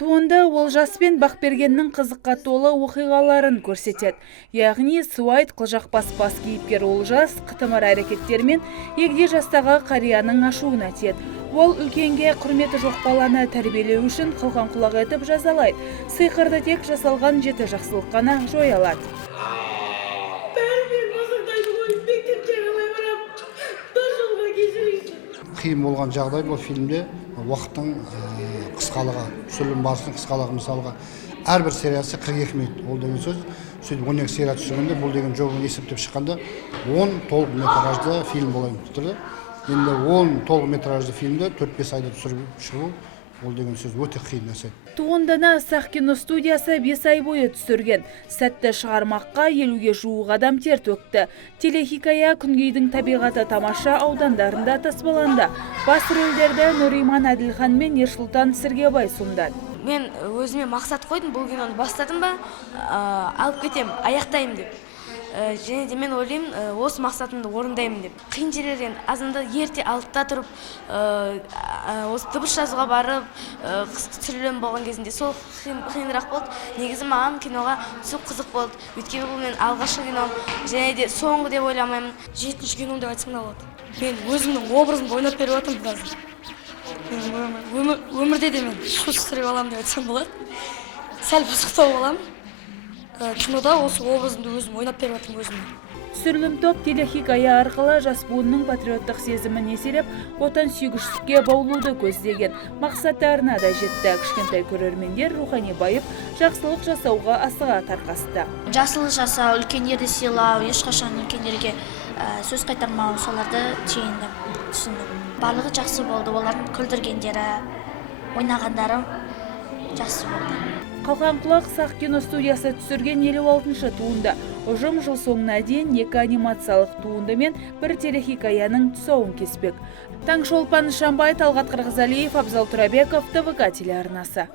Туынды Олжас пен Бақбергеннің қызыққа толы оқиғаларын көрсетеді. Яғни суайт қылжақпас бас кейіпкер Олжас қытымыр әрекеттермен егде жастағы қарияның ашуына тиеді. Ол үлкенге құрметі жоқ баланы тәрбиелеу үшін қылқан құлақ етіп жазалайды. Сиқырды тек жасалған жеті жақсылық қана жоя алады. Қиын болған жағдай бұл фильмде уақыттың қысқалығы, түсірілім барысының қысқалығы, мысалға әрбір сериясы 42 минут. Ол деген сөз, сөйтіп 12 серия түсіргенде бұл деген жобаны есептеп шыққанда 10 толық метражды фильм болайын тұрды. Енді 10 толық метражды фильмді 4-5 айда түсіріп шығу, ол деген сөз өте қиын нәрсе. Туындыны Сақ киностудиясы 5 ай бойы түсірген. Сәтті шығармаққа 50-ге жуық адам тер төкті. Телехикая Күнгейдің табиғаты тамаша аудандарында таспаланды. Бас рөлдерді Нұриман Әділхан мен Ерсұлтан Сіргебай сомдады. Мен өзіме мақсат қойдым, бұл киноны бастадым ба, алып кетем, аяқтаймын деп. Және де мен ойлаймын, осы мақсатымды орындаймын деп. Қиын жерлерден азында ерте алтыда тұрып, осы дыбыс жазуға барып, түсірілім болған кезінде сол қиынырақ болды. Негізі маған киноға түсу қызық болды. Өйткені бұл мен алғашқы кином, және де соңғы деп ойламаймын. 7-ші кином деп айтсам да болады. Мен өзімнің образымды ойнап беріп жатырмын қазір. Өмірде де мен шу түсіріп аламын деп айтсам болады. Сәл бұзықтау боламын. Кинода осы образымды өзім ойнап беріп жатырмын өзімді. Түсірілім топ телехикая арқылы жас буынның патриоттық сезімін еселеп, отан сүйгіштікке баулуды көздеген. Мақсаттарына да жетті. Кішкентай көрермендер рухани байып, жақсылық жасауға асыға тарқасты. Жақсылық жасау, үлкендерді сыйлау, ешқашан үлкендерге сөз қайтармау, соларды түсіндім. Барлығы жақсы болды, олардың күлдіргендері, ойнағандары жақсы болды. Қалқан құлақ Сақ киностудиясы түсірген 56-шы туынды. Ұжым жыл соңына дейін 2 анимациялық туынды мен 1 телехикаяның тұсауын кеспек. Таңшолпан Шамбай, Талғат Қырғызалиев, Абзал Турабеков, ТВК телеарнасы.